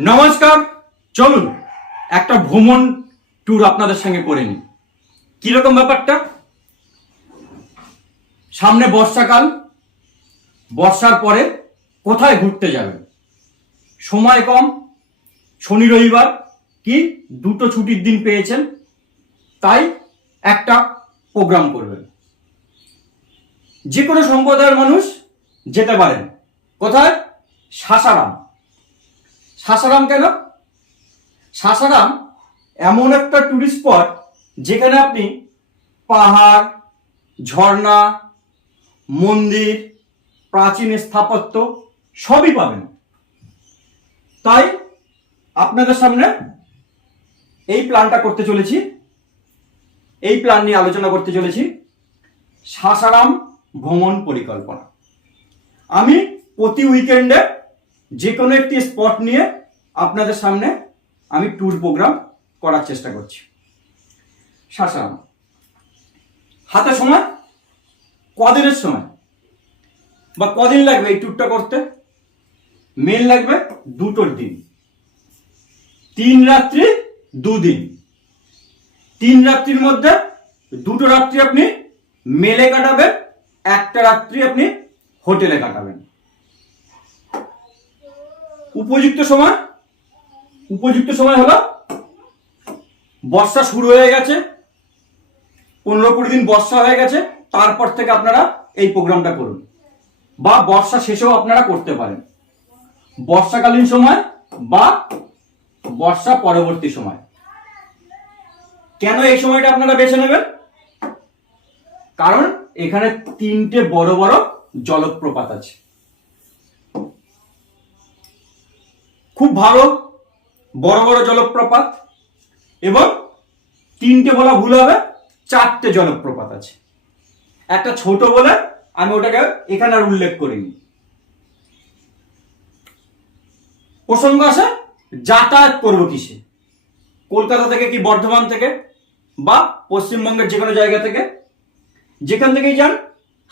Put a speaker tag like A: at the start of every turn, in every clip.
A: নমস্কার, চলুন, একটা ভ্রমণ ট্যুর আপনাদের সঙ্গে করে নিই। কীরকম ব্যাপারটা? সামনে বর্ষাকাল, বর্ষার পরে কোথায় ঘুরতে যাবেন? সময় কম, শনি রবিবার, কি দুটো ছুটির দিন পেয়েছেন? তাই একটা প্রোগ্রাম করবেন। যে কোনো সম্প্রদায়ের মানুষ যেতে পারেন। কোথায়? সাসারাম। সাসারাম কেন? সাসারাম এমন একটা টুরিস্ট স্পট যেখানে আপনি পাহাড়, ঝর্ণা, মন্দির, প্রাচীন স্থাপত্য সবই পাবেন। তাই আপনাদের সামনে এই প্ল্যানটা করতে চলেছি। এই প্ল্যান নিয়ে আলোচনা করতে চলেছি। সাসারাম ভ্রমণ পরিকল্পনা। আমি প্রতি উইকেন্ডে যে কোনো একটি স্পট নিয়ে আপনাদের সামনে আমি ট্যুর প্রোগ্রাম করার চেষ্টা করছি। সাসারাম হাতে সময়? কদিনের সময়? বা কদিন লাগবে এই ট্যুরটা করতে? মেন লাগবে দুটোর দিন। তিন রাত্রি, দুদিন। তিন রাত্রির মধ্যে দুটো রাত্রি আপনি মেলে কাটাবেন, একটা রাত্রি আপনি হোটেলে কাটাবেন। উপযুক্ত সময়? উপযুক্ত সময় হলো। বর্ষা শুরু হয়ে গেছে। পনেরো কুড়ি দিন বর্ষা হয়ে গেছে। তারপর থেকে আপনারা এই প্রোগ্রামটা করুন। বা বর্ষা শেষেও আপনারা করতে পারেন। বর্ষাকালীন সময় বা বর্ষা পরবর্তী সময়। কেন এই সময়টা আপনারা বেছে নেবেন? কারণ এখানে তিনটে বড় বড় জলপ্রপাত আছে। খুব ভালো বড় বড় জলপ্রপাত এবং তিনটে বলা ভুল হবে, চারটে জলপ্রপাত আছে। একটা ছোট বলে আমি ওটাকে এখানে আর উল্লেখ করিনি। প্রসঙ্গ আসে, যাতায়াত করব কিসে? কলকাতা থেকে কি বর্ধমান থেকে বা পশ্চিমবঙ্গের যে কোনো জায়গা থেকে? যেখান থেকেই যান,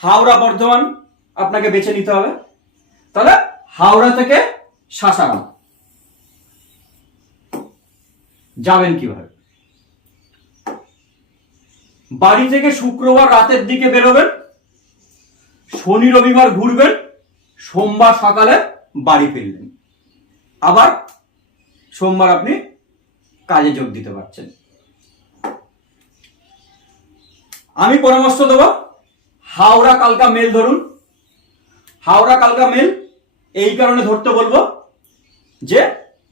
A: হাওড়া, বর্ধমান আপনাকে বেছে নিতে হবে। তাহলে হাওড়া থেকে সাসারাম যাবেন কীভাবে? বাড়ি থেকে শুক্রবার রাতের দিকে বেরোবেন, শনি রবিবার ঘুরবেন, সোমবার সকালে বাড়ি ফিরলেন। আবার সোমবার আপনি কাজে যোগ দিতে পারছেন। আমি পরামর্শ দেব, হাওড়া কালকা মেল ধরুন। হাওড়া কালকা মেল এই কারণে ধরতে বলব যে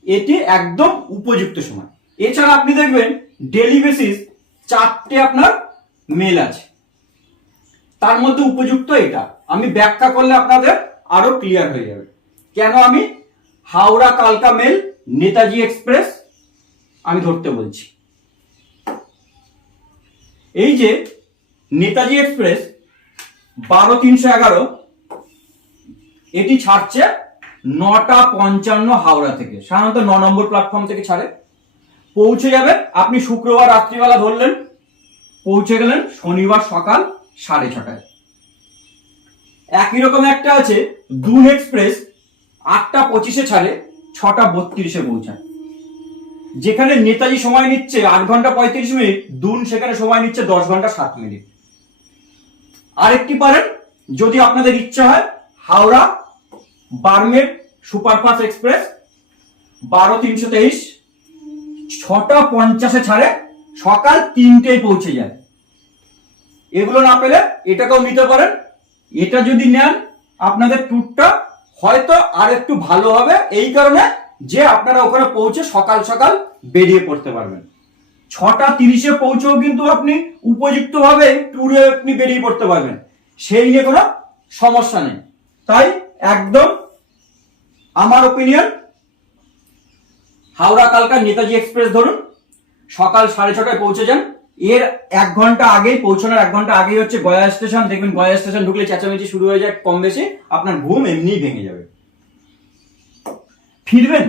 A: এটি একদম উপযুক্ত সময়। এছাড়া আপনি দেখবেন ডেলি বেসিস চারটে আপনার মেল আছে। তার মধ্যে উপযুক্ত এটা। আমি ব্যাখ্যা করলে আপনাদের আরও ক্লিয়ার হয়ে যাবে। কেন আমি হাওড়া কালকা মেল নেতাজি এক্সপ্রেস আমি ধরতে বলছি? এই যে নেতাজি এক্সপ্রেস বারো তিনশো এগারো, এটি ছাড়ছে নটা পঞ্চান্ন হাওড়া থেকে। সাধারণত ন নম্বর প্ল্যাটফর্ম থেকে ছাড়ে। পৌঁছে যাবে আপনি শুক্রবার রাত্রিবেলা ধরলেন। পৌঁছে গেলেন শনিবার সকাল সাড়ে ছটায়। একই রকম একটা আছে, দুন এক্সপ্রেস, আটটা পঁচিশে ছাড়ে, ছটা বত্রিশে পৌঁছায়। যেখানে নেতাজি সময় নিচ্ছে আট ঘণ্টা পঁয়ত্রিশ মিনিট, দুন সেখানে সময় নিচ্ছে দশ ঘণ্টা সাত মিনিট। আরেকটি পারেন, যদি আপনাদের ইচ্ছা হয়, হাওড়া বারমের সুপারফাস্ট এক্সপ্রেস, বারো তিনশো তেইশ ছটা পঞ্চাশে ছাড়ে সকাল তিনটেই পৌঁছে যায় এগুলো না পেলে এটাকেও নিতে পারেন। এটা যদি নেন, আপনাদের ট্যুরটা হয়তো আর একটু ভালো হবে। এই কারণে যে আপনারা ওখানে পৌঁছে সকাল সকাল বেরিয়ে পড়তে পারবেন। ছটা তিরিশে পৌঁছেও কিন্তু আপনি উপযুক্ত ভাবে ট্যুরে আপনি বেরিয়ে পড়তে পারবেন। সেই নিয়ে কোনো সমস্যা নেই। তাই একদম আমার ওপিনিয়ন হাওড়া কালকা নেতাজি এক্সপ্রেস ধরুন, সকাল সাড়ে ছটায় পৌঁছে যান। এর এক ঘণ্টা আগেই, পৌঁছানোর এক ঘণ্টা আগেই হচ্ছে গয়া স্টেশন। দেখবেন গয়া স্টেশন ঢুকলে চেঁচামেচি শুরু হয়ে যায়, কম বেশি আপনার ঘুম এমনিই ভেঙে যাবে। ফিরবেন?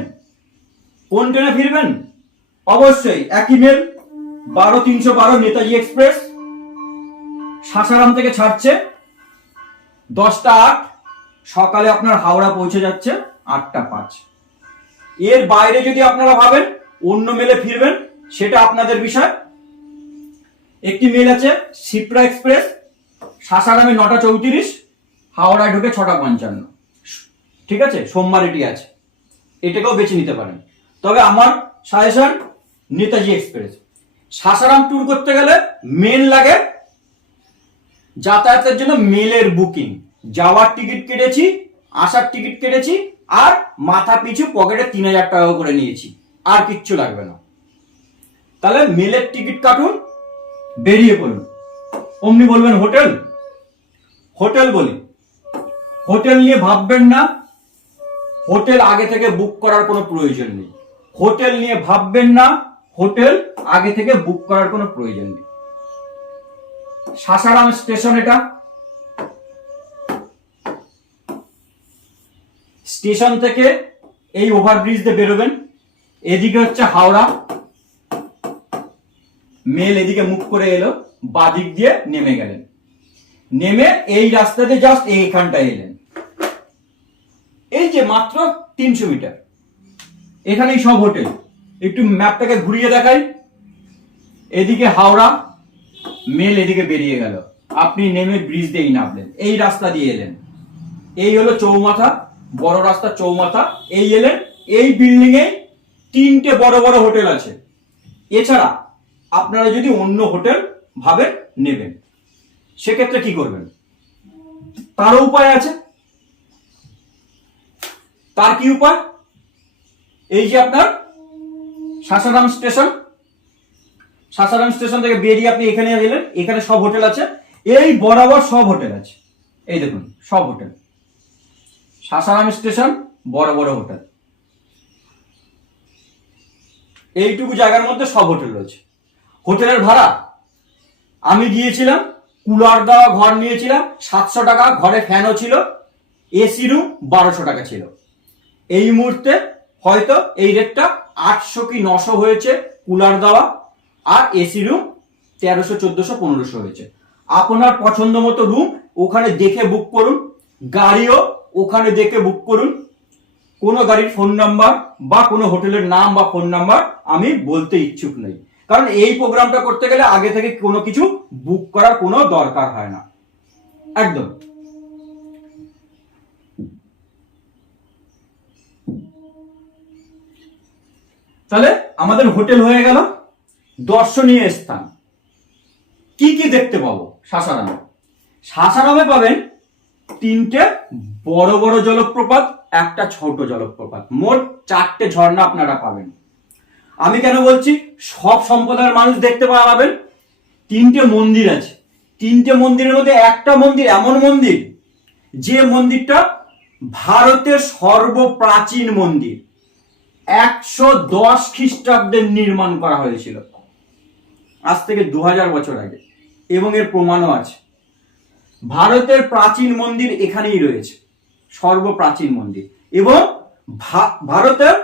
A: কোন ট্রেনে ফিরবেন? অবশ্যই, একই মেল বারো তিনশো বারো নেতাজি এক্সপ্রেস। সাসারাম থেকে ছাড়ছে। দশটা আট, সকালে আপনার হাওড়া পৌঁছে যাচ্ছে, আটটা পাঁচ। এর বাইরে যদি আপনারা ভাবেন, অন্য মেলে ফিরবেন, সেটা আপনাদের বিষয়। একটি মেল আছে সিপ্রা এক্সপ্রেস সাসারামে নটা চৌত্রিশ, হাওড়ায় ঢুকে ছটা পঞ্চান্ন। ঠিক আছে? সোমবার এটি আছে। এটাকেও বেছে নিতে পারেন। তবে আমার suggestion, Netaji express. Sasaram tour করতে গেলে মেন লাগে। যাতায়াতের জন্য মেলের বুকিং যাওয়ার টিকিট কেটেছি, আসার টিকিট কেটেছি আর মাথা পিছু পকেটে তিন হাজার টাকা করে নিয়েছি। আর কিচ্ছু লাগবে না। তাহলে মেলের টিকিট কাটুন, বেরিয়ে পড়ুন। অমনি বলবেন, হোটেল? হোটেল বলি। হোটেল নিয়ে ভাববেন না। হোটেল আগে থেকে বুক করার কোনো প্রয়োজন নেই। হোটেল নিয়ে ভাববেন না। হোটেল আগে থেকে বুক করার কোনো প্রয়োজন নেই। সাসারাম স্টেশন এটা। স্টেশন থেকে এই ওভারব্রিজ দিয়ে বেরোবেন। এদিকে হচ্ছে হাওড়া। মেল এদিকে মুখ করে এলো, বাদিক দিয়ে নেমে গেলেন। নেমে এই রাস্তাতে জাস্ট এইখানটায় এলেন। এই যে মাত্র তিনশো মিটার। এখানেই সব হোটেল। একটু ম্যাপটাকে ঘুরিয়ে দেখাই। এদিকে হাওড়া, মেল এদিকে বেরিয়ে গেল। আপনি নেমে ব্রিজ দিয়েই নামলেন। এই রাস্তা দিয়ে এলেন। এই হলো চৌমাথা। বড় রাস্তা চৌমাথা, এই এলেন এই বিল্ডিং এ তিনটে বড় বড় হোটেল আছে। এছাড়া আপনারা যদি অন্য হোটেল ভাবেন নেবেন, সেক্ষেত্রে কি করবেন? তারও উপায় আছে। তার কি উপায়? এই যে আপনার সাসারাম স্টেশন। সাসারাম স্টেশন থেকে বেরিয়ে আপনি এখানে এলেন, এখানে সব হোটেল আছে। এই বরাবর সব হোটেল আছে। এই দেখুন, সব হোটেল সাসারাম স্টেশন, বড় বড় হোটেল। এইটুকু জায়গার মধ্যে সব হোটেল রয়েছে। হোটেলের ভাড়া, আমি গিয়েছিলাম, কুলার দেওয়া ঘর নিয়েছিলাম, সাতশো টাকা, ঘরে ফ্যানও ছিল, এসি রুম বারোশো টাকা ছিল। এই মুহূর্তে হয়তো এই রেটটা আটশো কি নশো হয়েছে কুলার দেওয়া, আর এসি রুম তেরোশো, চোদ্দশো, পনেরোশো হয়েছে। আপনার পছন্দ মতো রুম ওখানে দেখে বুক করুন, গাড়িও ওখানে দেখে বুক করুন। কোনো গাড়ির ফোন নাম্বার বা কোনো হোটেলের নাম বা ফোন নাম্বার আমি বলতে ইচ্ছুক নই। কারণ এই প্রোগ্রামটা করতে গেলে আগে থেকে কোনো কিছু বুক করার কোনো দরকার হয় না। একদম। তাহলে আমাদের হোটেল হয়ে গেল। দর্শনীয় স্থান। কি কি দেখতে পাবো? সাসারামে সাসারামে পাবেন তিনটে বড় বড় জলপ্রপাত, একটা ছোট জলপ্রপাত। মোট চারটে ঝর্ণা আপনারা পাবেন। আমি কেন বলছি? সব সম্প্রদায়ের মানুষ দেখতে পাবেন। তিনটে মন্দির আছে। তিনটে মন্দিরের মধ্যে একটা মন্দির, এমন মন্দির, যে মন্দিরটা ভারতের সর্বপ্রাচীন মন্দির। একশো দশ খ্রিস্টাব্দে নির্মাণ করা হয়েছিল। আজ থেকে দু হাজার বছর আগে। এবং এর প্রমাণও আছে। ভারতের প্রাচীন মন্দির এখানেই রয়েছে, সর্বপ্রাচীন মন্দির। এবং ভারতের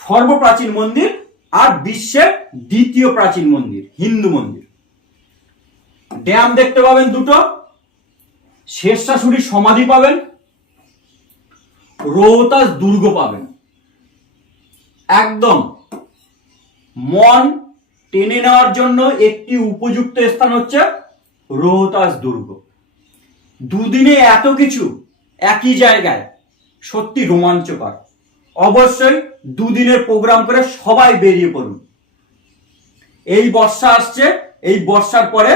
A: সর্বপ্রাচীন মন্দির আর বিশ্বের দ্বিতীয় প্রাচীন মন্দির, হিন্দু মন্দির। ড্যাম দেখতে পাবেন দুটো শেরশাশুড়ির সমাধি পাবেন রোহতাস দুর্গ পাবেন। একদম, মন টেনে নেওয়ার জন্য একটি উপযুক্ত স্থান হচ্ছে রোহতাস দুর্গ। দুদিনে এত কিছু একই জায়গায়। সত্যি রোমাঞ্চকর। অবশ্যই দুদিনের প্রোগ্রাম করে সবাই বেরিয়ে পড়ুন। এই বর্ষা আসছে, এই বর্ষার পরে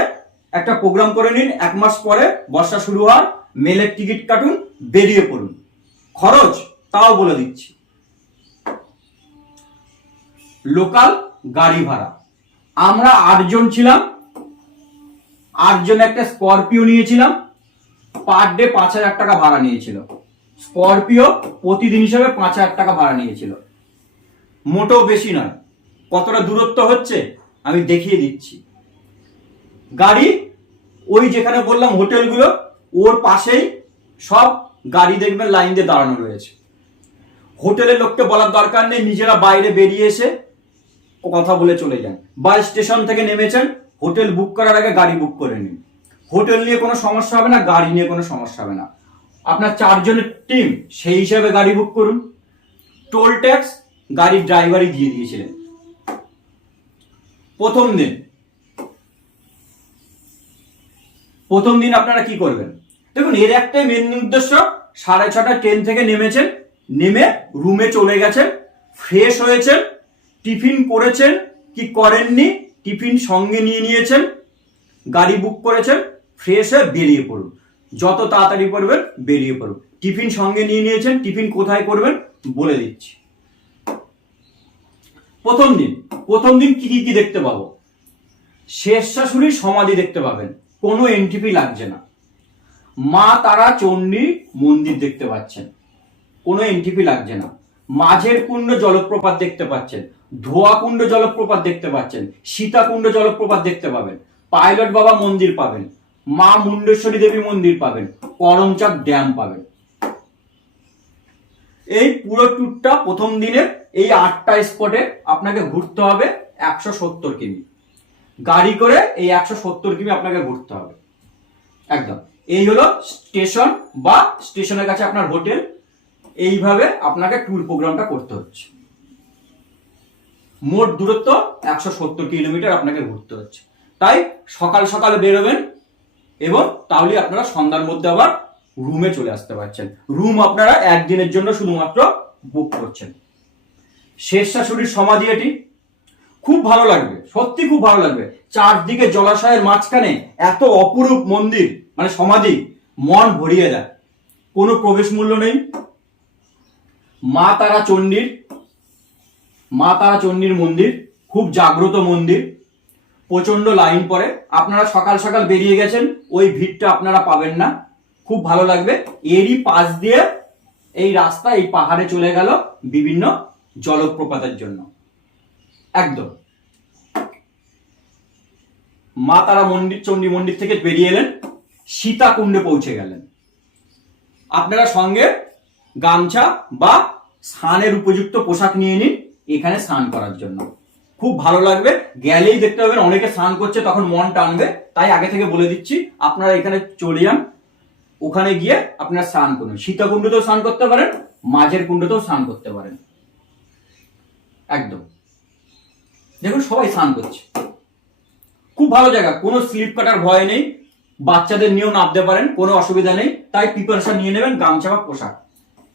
A: একটা প্রোগ্রাম করে নিন, এক মাস পরে বর্ষা শুরু হওয়ার, মেলের টিকিট কাটুন, বেরিয়ে পড়ুন। খরচ তাও বলে দিচ্ছি। লোকাল গাড়ি ভাড়া। আমরা আটজন ছিলাম, আটজন একটা স্করপিও নিয়েছিলাম পার ডে পাঁচ হাজার টাকা ভাড়া নিয়েছিল। স্করপিও প্রতিদিন হিসাবে পাঁচ হাজার টাকা ভাড়া নিয়েছিল। মোটেও বেশি নয়। কতটা দূরত্ব হচ্ছে, আমি দেখিয়ে দিচ্ছি। গাড়ি, ওই যেখানে বললাম হোটেলগুলো, ওর পাশেই সব গাড়ি দেখবেন লাইন দিয়ে দাঁড়ানো রয়েছে। হোটেলের লোককে বলার দরকার নেই, নিজেরা বাইরে বেরিয়ে এসে কথা বলে চলে যান। বা স্টেশন থেকে নেমেছেন, হোটেল বুক করার আগে গাড়ি বুক করে নিন। হোটেল নিয়ে কোনো সমস্যা হবে না, গাড়ি নিয়ে কোনো সমস্যা হবে না। আপনার চারজনের টিম সেই হিসাবে গাড়ি বুক করুন। টোল ট্যাক্স গাড়ির ড্রাইভারই দিয়ে দিয়েছিলেন। প্রথম দিন। প্রথম দিন আপনারা কি করবেন? দেখুন, এর একটাই মেন উদ্দেশ্য, সাড়ে ছটা ট্রেন থেকে নেমেছেন, নেমে রুমে চলে গেছেন ফ্রেশ হয়েছেন, টিফিন করেছেন, কি করেননি, টিফিন সঙ্গে নিয়ে নিয়েছেন, গাড়ি বুক করেছেন ফ্রেশ হয়ে বেরিয়ে পড়ুন। যত তাড়াতাড়ি করবেন, বেরিয়ে পড়ুন। টিফিন সঙ্গে নিয়ে নিয়েছেন, টিফিন কোথায় করবেন বলে দিচ্ছি। প্রথম দিন প্রথম দিন কি কি দেখতে পাবো? শেষ শাশুড়ির সমাধি দেখতে পাবেন। কোনো এনটিপি লাগছে না। মা, তারা, চণ্ডী, মন্দির দেখতে পাচ্ছেন। কোনো এনটিপি লাগছে না। মাঝের কুণ্ড জলপ্রপাত দেখতে পাচ্ছেন। ধোয়া কুণ্ড জলপ্রপাত দেখতে পাচ্ছেন। সীতাকুণ্ড জলপ্রপাত দেখতে পাবেন। পাইলট বাবা মন্দির পাবেন। মা মুন্ডেশ্বরী দেবী মন্দির পাবেন করমচাক ড্যাম পাবেন। এই পুরো ট্যুরটা প্রথম দিনের, এই আটটা স্পটে আপনাকে ঘুরতে হবে একশো সত্তর কিমি। গাড়ি করে এই একশো সত্তর কিমি আপনাকে ঘুরতে হবে। একদম। এই হলো স্টেশন বা স্টেশনের কাছে আপনার হোটেল। এইভাবে আপনাকে ট্যুর প্রোগ্রামটা করতে হচ্ছে। মোট দূরত্ব একশো সত্তর কিলোমিটার আপনাকে ঘুরতে হচ্ছে। তাই সকাল সকাল বেরোবেন এবং তাহলে আপনারা সন্ধ্যার মধ্যে আবার রুমে চলে আসতে পারছেন। রুম আপনারা একদিনের জন্য শুধুমাত্র বুক করছেন। শেষ শাশুড়ির সমাধি এটি। খুব ভালো লাগবে, সত্যি খুব ভালো লাগবে। চারদিকে জলাশয়ের মাঝখানে এত অপরূপ মন্দির মানে সমাধি, মন ভরিয়ে দেয়। কোনো প্রবেশ মূল্য নেই। মা তারা চণ্ডীর মা তারা চণ্ডীর মন্দির, খুব জাগ্রত মন্দির। প্রচণ্ড লাইন পড়ে। আপনারা সকাল সকাল বেরিয়ে গেছেন, ওই ভিড়টা আপনারা পাবেন না। খুব ভালো লাগবে। এরই পাশ দিয়ে এই রাস্তা, এই পাহাড়ে চলে গেল বিভিন্ন জলপ্রপাতের জন্য। একদম। মা তারা মন্দির, চণ্ডী মন্দির থেকে বেরিয়ে এলেন। সীতাকুণ্ডে পৌঁছে গেলেন। আপনারা সঙ্গে গামছা বা স্নানের উপযুক্ত পোশাক নিয়ে নিন, এখানে স্নান করার জন্য। খুব ভালো লাগবে। গেলেই দেখতে পাবেন অনেকে স্নান করছে, তখন মন টানবে। তাই আগে থেকে বলে দিচ্ছি, আপনারা এখানে চলে যান। ওখানে গিয়ে আপনারা স্নান করুন সীতাকুণ্ডতেও স্নান করতে পারেন মাঝের কুণ্ডতেও স্নান করতে পারেন। একদম। দেখুন, সবাই স্নান করছে। খুব ভালো জায়গা, কোনো স্লিপ কাটার ভয় নেই। বাচ্চাদের নিয়েও নামতে পারেন, কোনো অসুবিধা নেই। তাই প্রিপারেশন নিয়ে নেবেন, গামছা বা পোশাক।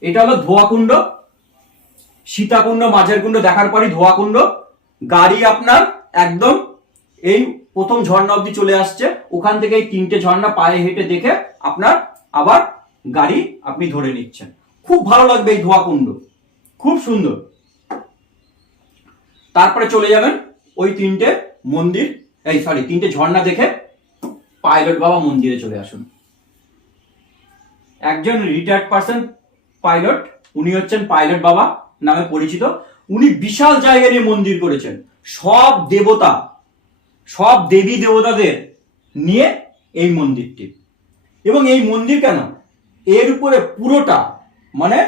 A: এটা হলো ধোয়াকুণ্ড। সীতাকুণ্ড মাঝের কুণ্ড দেখার পরই ধোয়াকুণ্ড। গাড়ি আপনার একদম এই প্রথম ঝর্ণা অবধি চলে আসছে। ওখান থেকে এই তিনটে ঝর্ণা পায়ে হেঁটে দেখে আপনার আবার গাড়ি আপনি ধরে নিচ্ছেন। খুব ভালো লাগবে এই ধোয়াকুণ্ড। খুব সুন্দর। তারপরে চলে যাবেন ওই তিনটে মন্দির, এই সরি তিনটে ঝর্ণা দেখে পাইলট বাবা মন্দিরে চলে আসুন। একজন রিটায়ার্ড পার্সন পাইলট উনি হচ্ছেন পাইলট বাবা নামে পরিচিত। উনি বিশাল জায়গা নিয়ে মন্দির করেছেন। সব দেবতা, সব দেবী দেবতাদের নিয়ে এই মন্দিরটি। এবং এই মন্দির কেন? এর উপরে পুরোটা মানে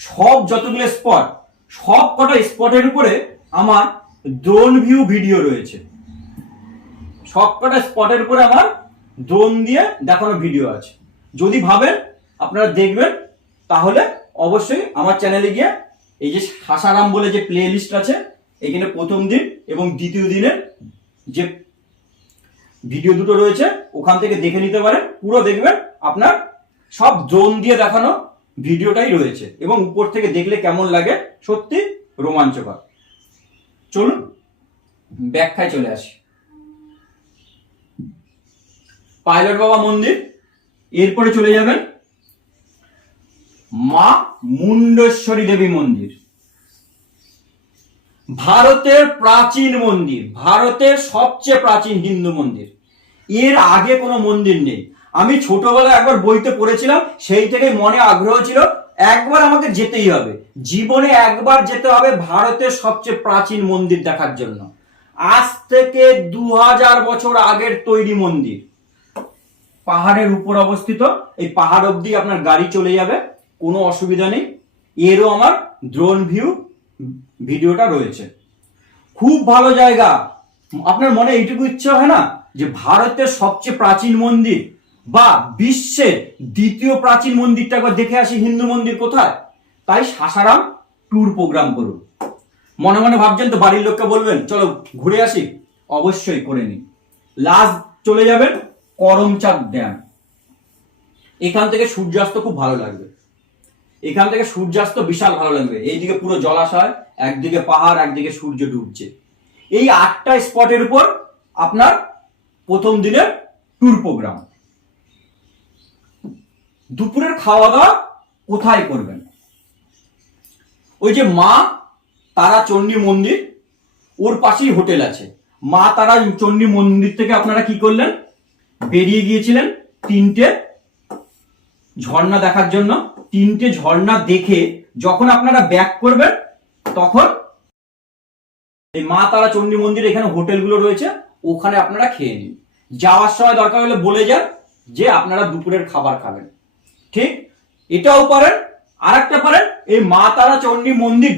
A: সব যতগুলো স্পট সব কটা স্পটের উপরে আমার ড্রোন ভিউ ভিডিও রয়েছে। সব কটা স্পটের উপরে আমার ড্রোন দিয়ে দেখানো ভিডিও আছে। যদি ভাবেন, আপনারা দেখবেন, তাহলে অবশ্যই আমার চ্যানেলে গিয়ে এই যে হাসারাম বলে যে প্লে লিস্ট আছে, এখানে প্রথম দিন এবং দ্বিতীয় দিনের যে ভিডিও দুটো রয়েছে, ওখান থেকে দেখে নিতে পারেন। পুরো দেখবেন আপনার সব ড্রোন দিয়ে দেখানো ভিডিওটাই রয়েছে এবং উপর থেকে দেখলে কেমন লাগে, সত্যি রোমাঞ্চকর। চলুন, ব্যাখ্যায় চলে আসি। পাইলট বাবা মন্দির, এরপরে চলে যাবেন মা মুন্ডেশ্বরী দেবী মন্দির। ভারতের প্রাচীন মন্দির, ভারতের সবচেয়ে প্রাচীন হিন্দু মন্দির। এর আগে কোনো মন্দির নেই। আমি ছোটবেলায় একবার বইতে পড়েছিলাম, সেই থেকে মনে আগ্রহ ছিল, একবার আমাকে যেতেই হবে। জীবনে একবার যেতে হবে ভারতের সবচেয়ে প্রাচীন মন্দির দেখার জন্য। আজ থেকে দু হাজার বছর আগের তৈরি মন্দির। পাহাড়ের উপর অবস্থিত, এই পাহাড় অবধি আপনার গাড়ি চলে যাবে। কোনো অসুবিধা নেই। এরও আমার ড্রোন ভিউ ভিডিওটা রয়েছে। খুব ভালো জায়গা। আপনার মনে এইটুকু ইচ্ছে হয় না? যে ভারতের সবচেয়ে প্রাচীন মন্দির বা বিশ্বের দ্বিতীয় প্রাচীন মন্দিরটা একবার দেখে আসি, হিন্দু মন্দির কোথায়? তাই সাসারাম ট্যুর প্রোগ্রাম করুন। মনে মনে ভাবছেন তো বাড়ির লোককে বলবেন, চলো ঘুরে আসি। অবশ্যই করে নিন। লাস্ট চলে যাবেন করমচাঁদ ড্যাম এখান থেকে সূর্যাস্ত খুব ভালো লাগবে। এখান থেকে সূর্যাস্ত বিশাল ভালো লাগবে। এইদিকে পুরো জলাশয় একদিকে পাহাড়, একদিকে সূর্য ডুবছে। এই আটটা স্পটের উপর আপনার প্রথম দিনের ট্যুর প্রোগ্রাম দুপুরের খাওয়া দাওয়া কোথায় করবেন? ওই যে মা তারা চণ্ডী মন্দির, ওর পাশেই হোটেল আছে। মা তারা চণ্ডী মন্দির থেকে আপনারা কি করলেন? বেরিয়ে গিয়েছিলেন তিনটে ঝর্ণা দেখার জন্য। তিনটে ঝর্ণা দেখে যখন আপনারা ব্যাক করবেন, তখন এই মা তারা চণ্ডী মন্দির এখানে হোটেলগুলো রয়েছে, ওখানে আপনারা খেয়ে নিন। যাওয়ার সময় দরকার হলে বলে যান যে আপনারা দুপুরের খাবার খাবেন। ঠিক? এটাও পারেন। আর একটা পারেন, এই মা তারা চণ্ডী মন্দির।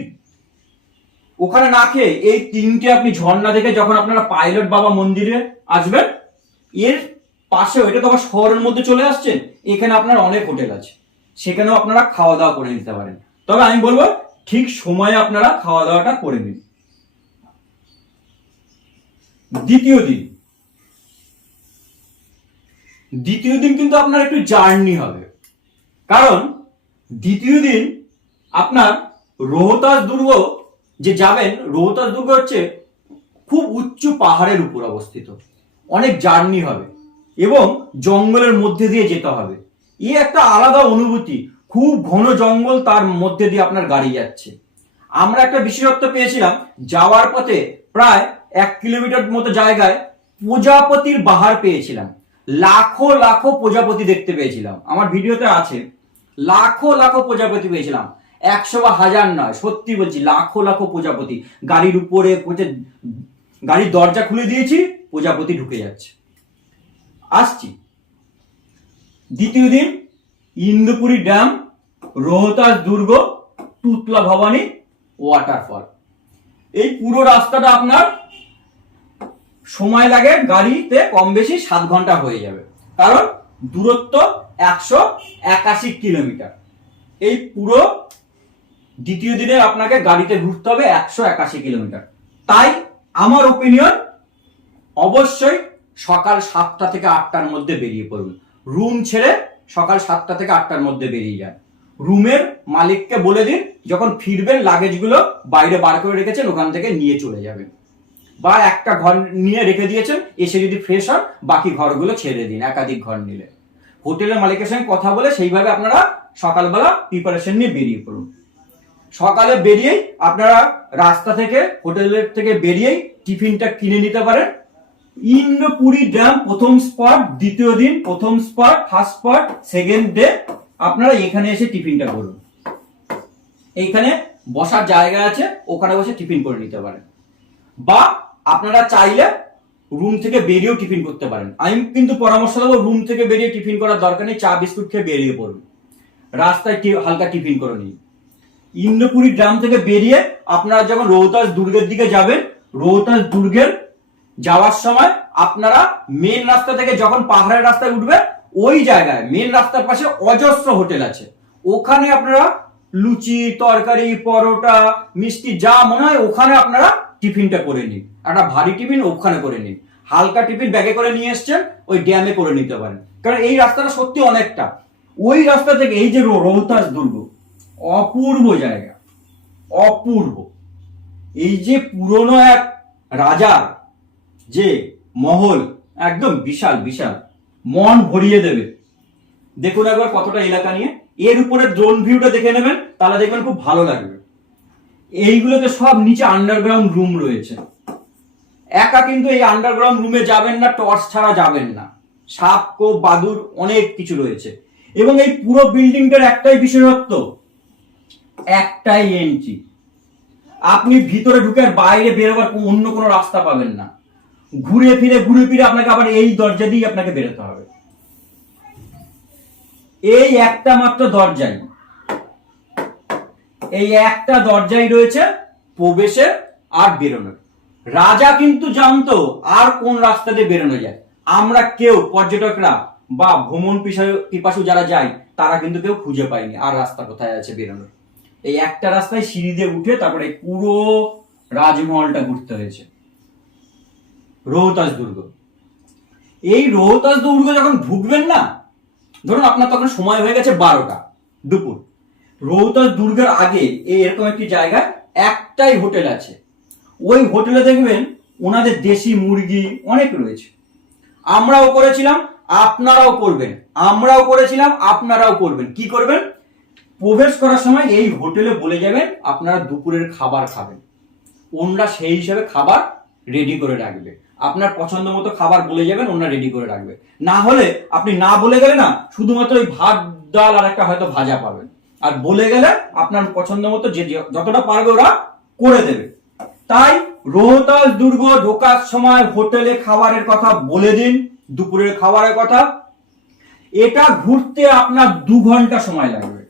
A: ওখানে না খেয়ে এই তিনটে আপনি ঝর্ণা দেখে যখন আপনারা পাইলট বাবা মন্দিরে আসবেন, এর পাশেও, এটা তো আবার শহরের মধ্যে চলে আসছেন এখানে আপনার অনেক হোটেল আছে। সেখানেও আপনারা খাওয়া দাওয়া করে নিতে পারেন। তবে আমি বলব, ঠিক সময়ে আপনারা খাওয়া দাওয়াটা করে নিন। দ্বিতীয় দিন। দ্বিতীয় দিন কিন্তু আপনার একটু জার্নি হবে। কারণ দ্বিতীয় দিন আপনার রোহতাস দুর্গ যে যাবেন রোহতাস দুর্গ হচ্ছে খুব উচ্চ পাহাড়ের উপর অবস্থিত। অনেক জার্নি হবে এবং জঙ্গলের মধ্যে দিয়ে যেতে হবে। এই একটা আলাদা অনুভূতি। খুব ঘন জঙ্গল তার মধ্যে দিয়ে আপনার গাড়ি যাচ্ছে। আমরা একটা বিশেষত্ব পেয়েছিলাম, যাওয়ার পথে প্রায় এক কিলোমিটার মতো জায়গায় প্রজাপতির বাহার পেয়েছিলাম। লাখো লাখো প্রজাপতি দেখতে পেয়েছিলাম। আমার ভিডিওতে আছে, লাখো লাখো প্রজাপতি পেয়েছিলাম। একশো বা হাজার নয়, সত্যি বলছি, লাখো লাখো প্রজাপতি। গাড়ির উপরে গাড়ির দরজা খুলে দিয়েছি, প্রজাপতি ঢুকে যাচ্ছে। আসছি। দ্বিতীয় দিন, ইন্দুপুরি ড্যাম, রোহতাস দুর্গ, তুতলা ভবানী ওয়াটারফল এই পুরো রাস্তাটা আপনার সময় লাগে গাড়িতে কম বেশি সাত ঘণ্টা হয়ে যাবে। কারণ দূরত্ব একশো একাশি কিলোমিটার। এই পুরো দ্বিতীয় দিনে আপনাকে গাড়িতে ঘুরতে হবে একশো একাশি কিলোমিটার। তাই আমার ওপিনিয়ন অবশ্যই সকাল সাতটা থেকে আটটার মধ্যে বেরিয়ে পড়ুন। রুম ছেড়ে সকাল সাতটা থেকে আটটার মধ্যে বেরিয়ে যান রুমের মালিককে বলে দিন, যখন ফিরবেন লাগেজগুলো বাইরে বার করে রেখেছেন, ওখান থেকে নিয়ে চলে যাবেন। বা একটা ঘর নিয়ে রেখে দিয়েছেন, এসে যদি ফ্রেশ হন, বাকি ঘরগুলো ছেড়ে দিন, একাধিক ঘর নিলে। হোটেলের মালিকের সঙ্গে কথা বলে সেইভাবে আপনারা সকালবেলা প্রিপারেশন নিয়ে বেরিয়ে পড়ুন। সকালে বেরিয়েই আপনারা রাস্তা থেকে, হোটেলের থেকে বেরিয়েই টিফিনটা কিনে নিতে পারেন। ইন্দ্রপুরী ড্যাম প্রথম স্পট দ্বিতীয় দিন প্রথম spot first spot second day আপনারা এখানে এসে টিফিনটা করুন। এইখানে বসার জায়গা আছে, ওখানে বসে টিফিন করে নিতে পারেন। বা আপনারা চাইলে রুম থেকে বেরিয়েও টিফিন করতে পারেন। আমি কিন্তু পরামর্শ দেবো রুম থেকে বেরিয়ে টিফিন করার দরকার নেই, চা, বিস্কুট খেয়ে বেরিয়ে পড়ুন। রাস্তায় হালকা টিফিন করে নিন। ইন্দ্রপুরী গ্রাম থেকে বেরিয়ে আপনারা যখন রোহতাস দুর্গের দিকে যাবেন রোহতাস দুর্গের যাওয়ার সময় আপনারা মেন রাস্তা থেকে যখন পাহাড়ের রাস্তায় উঠবেন, ওই জায়গায় মেন রাস্তার পাশে অজস্র হোটেল আছে। ওখানে আপনারা লুচি, তরকারি, পরোটা, মিষ্টি, যা মনে হয় ওখানে আপনারা টিফিনটা করে নিন। একটা ভারী টিফিন ওখানে করে নিন। হালকা টিফিন ব্যাগে করে নিয়ে এসছেন, ওই ড্যামে করে নিতে পারেন। কারণ এই রাস্তাটা সত্যি অনেকটা। ওই রাস্তা থেকে এই যে রোহতাস দুর্গ, অপূর্ব জায়গা। অপূর্ব। এই যে পুরনো এক রাজার যে মহল একদম বিশাল বিশাল। মন ভরিয়ে দেবে। দেখুন একবার কতটা এলাকা নিয়ে। এর উপরে ড্রোন ভিউটা দেখে নেবেন, তাহলে দেখবেন খুব ভালো লাগবে। এইগুলোতে সব নিচে আন্ডারগ্রাউন্ড রুম রয়েছে। একা কিন্তু এই আন্ডারগ্রাউন্ড রুমে যাবেন না টর্চ ছাড়া যাবেন না। সাপ, কোপ, বাদুর, অনেক কিছু রয়েছে। এবং এই পুরো বিল্ডিংটার একটাই বিশেষত্ব, একটাই এন্ট্রি আপনি ভিতরে ঢুকে বাইরে বেরোবার অন্য কোনো রাস্তা পাবেন না। ঘুরে ফিরে ঘুরে ফিরে আপনাকে আবার এই দরজা দিয়ে আপনাকে বেরোতে হবে। এই একটা মাত্র দরজাই। এই একটা দরজাই রয়েছে প্রবেশের আর বেরোনোর রাজা কিন্তু জানতো আর কোন রাস্তা দিয়ে বেরোনো যায়। আমরা কেউ, পর্যটকরা বা ভ্রমণ পিপাসু যারা যাই তারা কিন্তু কেউ খুঁজে পায়নি আর রাস্তা কোথায় আছে বেরোনোর এই একটা রাস্তায় সিঁড়ি দিয়ে উঠে তারপরে পুরো রাজমহলটা ঘুরতে হয়েছে। রোহতাস দুর্গ এই রোহতাস দুর্গ যখন ঢুকবেন না, ধরুন আপনার তখন সময় হয়ে গেছে বারোটা দুপুর। রোহতাস দুর্গের আগে এই এরকম একটি জায়গায় একটাই হোটেল আছে। ওই হোটেলে দেখবেন ওনাদের দেশি মুরগি অনেক রয়েছে। আমরাও করেছিলাম, আপনারাও করবেন। আমরাও করেছিলাম, আপনারাও করবেন। কি করবেন? প্রবেশ করার সময় এই হোটেলে বলে যাবেন, আপনারা দুপুরের খাবার খাবেন। ওনরা সেই হিসাবে খাবার রেডি করে রাখবে আপনার পছন্দ মতো খাবার বলে যাবেন, ওনরা রেডি করে রাখবে। না হলে আপনি না বলে গেলে না, শুধুমাত্র ওই ভাত, ডাল আর একটা হয়তো ভাজা পাবেন। আর বলে গেলে আপনার পছন্দ মতো যে যতটা পারবে ওরা করে দেবে। তাই রোহতাস দুর্গ ঢোকার সময় হোটেলে খাবারের কথা বলে দিন, দুপুরের খাবারের কথা। এটা ঘুরতে আপনার দু ঘণ্টা সময় লাগবে।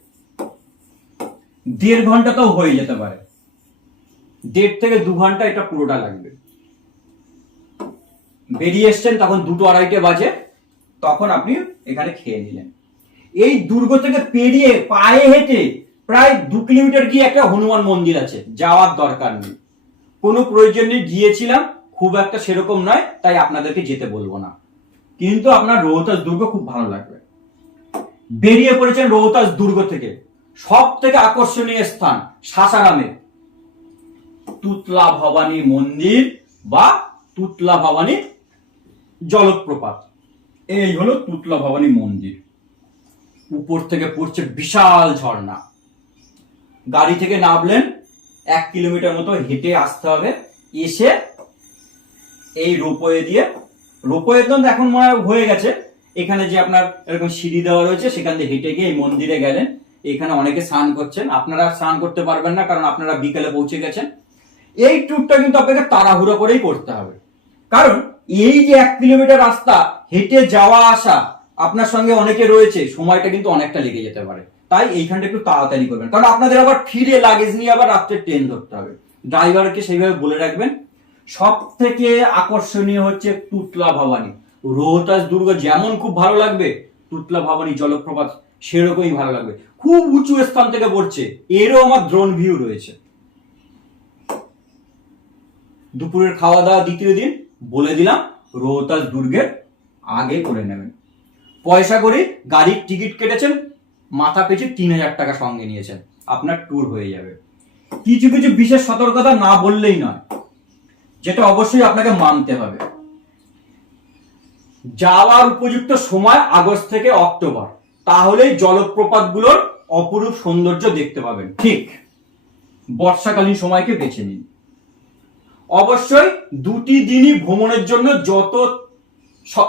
A: দেড় ঘণ্টা তো হয়ে যেতে পারে। দেড় থেকে দু ঘণ্টা এটা পুরোটা লাগবে। বেরিয়ে এসছেন, তখন দুটো আড়াইটে বাজে, তখন আপনি এখানে খেয়ে নিলেন। এই দুর্গ থেকে পেরিয়ে পায়ে হেঁটে প্রায় দু কিলোমিটার গিয়ে একটা হনুমান মন্দির আছে, যাওয়ার দরকার নেই। কোনো প্রয়োজন নেই, গিয়েছিলাম, খুব একটা সেরকম নয়, তাই আপনাদেরকে যেতে বলব না। কিন্তু আপনার রোহতাস দুর্গ খুব ভালো লাগবে। বেরিয়ে পড়েছেন রোহতাস দুর্গ থেকে সব থেকে আকর্ষণীয় স্থান, সাসারামে। তুতলা ভবানী মন্দির বা তুতলা ভবানী জলপ্রপাত। এই হলো তুতলা ভবানী মন্দির। উপর থেকে পড়ছে বিশাল ঝর্ণা। গাড়ি থেকে নামলেন, এক কিলোমিটার মতো হেঁটে আসতে হবে। এসে এই রোপওয়ে দিয়ে, রোপওয়ে তো এখন মনে হয়ে গেছে। এখানে যে আপনার এরকম সিঁড়ি দেওয়া রয়েছে, সেখান দিয়ে হেঁটে গিয়ে এই মন্দিরে গেলেন। এখানে অনেকে স্নান করছেন। আপনারা স্নান করতে পারবেন না, কারণ আপনারা বিকেলে পৌঁছে গেছেন। এই ট্যুরটা কিন্তু আপনাকে তাড়াহুড়ো করেই করতে হবে। কারণ এই যে এক কিলোমিটার রাস্তা, হেঁটে যাওয়া আসা আপনার সঙ্গে অনেকে রয়েছে, সময়টা কিন্তু অনেকটা লেগে যেতে পারে। তাই এইখানটা একটু তাড়াতাড়ি করবেন। কারণ আপনাদের আবার ফিরে লাগেজ নিয়ে আবার রাত্রে ট্রেন ধরতে হবে। ড্রাইভারকে সেইভাবে বলে রাখবেন সব থেকে আকর্ষণীয় হচ্ছে তুতলা ভবানী। রোহতাস দুর্গ যেমন খুব ভালো লাগবে, তুতলা ভবানী জলপ্রপাত সেরকমই ভালো লাগবে। খুব উঁচু স্থান থেকে পড়ছে এরও আমার ড্রোন ভিউ রয়েছে। দুপুরের খাওয়া দাওয়া দ্বিতীয় দিন বলে দিলাম রোহতাস দুর্গের আগে করে নেবেন। পয়সা করে গাড়ির টিকিট কেটেছেন, মাথা পেছে তিন হাজার টাকা সঙ্গে নিয়েছেন। আপনার ট্যুর হয়ে যাবে। কিছু কিছু বিশেষ সতর্কতা না বললেই নয়, যেটা অবশ্যই আপনাকে মানতে হবে। যাওয়ার উপযুক্ত সময় আগস্ট থেকে অক্টোবর, তাহলেই জলপ্রপাতগুলোর অপরূপ সৌন্দর্য দেখতে পাবেন। ঠিক, বর্ষাকালীন সময়কে বেছে নিন। অবশ্যই দুটি দিনই ভ্রমণের জন্য যত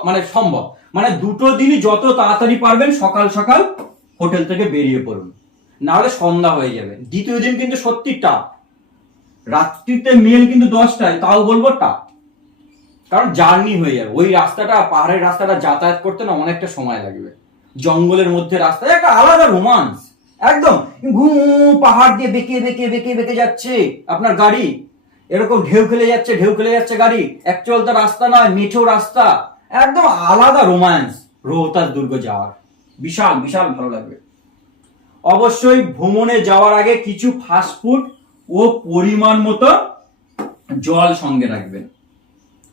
A: মানে সম্ভব। মানে দুটো দিনই যত তাড়াতাড়ি পারবেন সকাল সকাল হোটেল থেকে বেরিয়ে পড়ুন। না হলে সন্ধ্যা হয়ে যাবে। দ্বিতীয় দিন কিন্তু সত্যি টাপ রাত্রিতে মেল কিন্তু দশটায়, তাও বলব টাপ কারণ জার্নি হয়ে যাবে। ওই রাস্তাটা, পাহাড়ের রাস্তাটা যাতায়াত করতে না অনেকটা সময় লাগবে। জঙ্গলের মধ্যে রাস্তা, একটা আলাদা রোমান্স। একদম ঘু পাহাড় দিয়ে বেঁকে বেঁকে বেঁকে বেঁকে যাচ্ছে আপনার গাড়ি। এরকম ঢেউ খেলে যাচ্ছে, ঢেউ খেলে যাচ্ছে গাড়ি। অ্যাকচুয়াল তো রাস্তা নয়, মেঠো রাস্তা। একদম আলাদা রোমান্স রোহতাস দুর্গ যাওয়ার। বিশাল বিশাল ভালো লাগবে। অবশ্যই ভ্রমণে যাওয়ার আগে কিছু ফাস্টফুড ও পরিমাণ মতো জল সঙ্গে রাখবেন।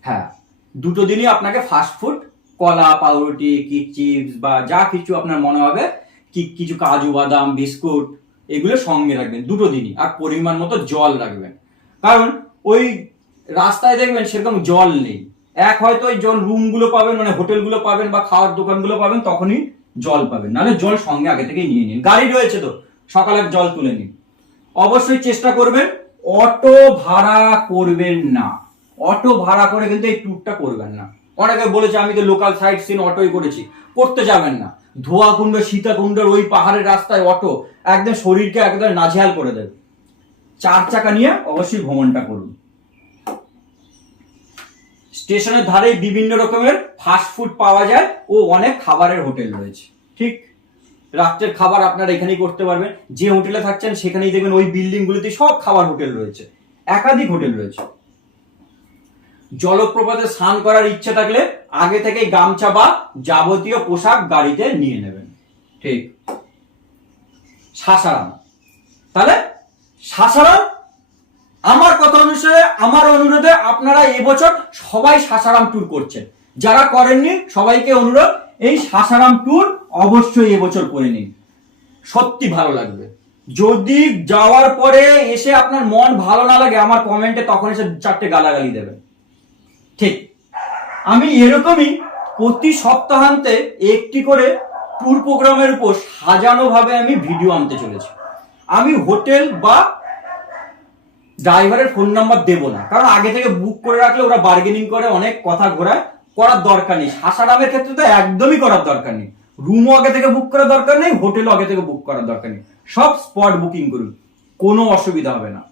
A: হ্যাঁ দুটো দিনই আপনাকে ফাস্টফুড কলা, পাউরুটি, কি চিপস বা যা কিছু আপনার মনে হবে, কি, কিছু কাজু, বাদাম, বিস্কুট, এগুলো সঙ্গে রাখবেন। দুটো দিনই। আর পরিমাণ মতো জল রাখবেন। কারণ ওই রাস্তায় দেখবেন সেরকম জল নেই। এক হয়তো ওই জল রুমগুলো পাবেন মানে হোটেলগুলো পাবেন বা খাওয়ার দোকানগুলো পাবেন, তখনই জল পাবেন। নাহলে জল সঙ্গে আগে থেকেই নিয়ে নিন। গাড়ি রয়েছে তো, সকালে জল তুলে নিন। অবশ্যই চেষ্টা করবেন, অটো ভাড়া করবেন না। অটো ভাড়া করে কিন্তু এই ট্যুরটা করবেন না। অনেকে বলেছে, আমি তো লোকাল সাইট সিন অটোই করেছি। করতে যাবেন না। ধোয়াকুণ্ড, সীতাকুণ্ডের ওই পাহাড়ের রাস্তায় অটো, একদম শরীরকে একদম নাজেহাল করে দেবে। চার চাকা নিয়ে অবশ্যই ভ্রমণটা করুন। স্টেশনের ধারে বিভিন্ন রকমের ফাস্ট ফুড পাওয়া যায় ও অনেক খাবারের হোটেল রয়েছে। ঠিক রাত্রের খাবার আপনারা এখানেই করতে পারবেন। যে হোটেলে থাকছেন সেখানেই দেখবেন ওই বিল্ডিং গুলোতে সব খাবার হোটেল রয়েছে। একাধিক হোটেল রয়েছে। জলপ্রপাতে স্নান করার ইচ্ছে থাকলে আগে থেকে গামছা বা যাবতীয় পোশাক গাড়িতে নিয়ে নেবেন। ঠিক। সাসারাম। তাহলে সাসারাম, আমার কথা অনুসারে, আমার অনুরোধে আপনারা এবছর সবাই সাসারাম ট্যুর করছেন। যারা করেননি, সবাইকে অনুরোধ, এই সাসারাম ট্যুর অবশ্যই এবছর করে নিন। সত্যি ভালো লাগবে। যদি যাওয়ার পরে এসে আপনার মন ভালো না লাগে, আমার কমেন্টে তখন এসে চারটে গালাগালি দেবেন। ঠিক। আমি এরকমই প্রতি সপ্তাহান্তে একটি করে ট্যুর প্রোগ্রামের উপর সাজানো ভাবে আমি ভিডিও আনতে চলেছি। আমি হোটেল বা ড্রাইভারের ফোন নাম্বার দেবো না। কারণ আগে থেকে বুক করে রাখলে ওরা বার্গেনিং করে, অনেক কথা ঘোরায়, করার দরকার নেই। সাসারামের ক্ষেত্রে তো একদমই করার দরকার নেই। রুমও আগে থেকে বুক করার দরকার নেই হোটেলও আগে থেকে বুক করার দরকার নেই। সব স্পট বুকিং করুন, কোনো অসুবিধা হবে না।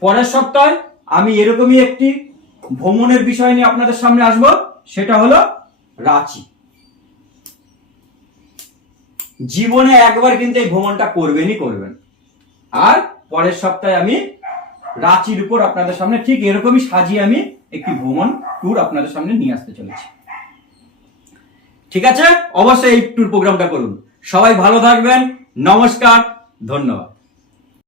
A: পরের সপ্তাহে আমি এরকমই একটি ভ্রমণের বিষয় নিয়ে আপনাদের সামনে আসব, সেটা হলো রাঁচি। জীবনে একবার কিন্তু এই ভ্রমণটা করবেনই করবেন। আর পরের সপ্তাহে আমি রাঁচির উপর আপনাদের সামনে ঠিক এরকমই সাজিয়ে আমি একটি ভ্রমণ ট্যুর আপনাদের সামনে নিয়ে আসতে চলেছি। ঠিক আছে? অবশ্যই এই ট্যুর প্রোগ্রামটা করুন। সবাই ভালো থাকবেন। নমস্কার। ধন্যবাদ।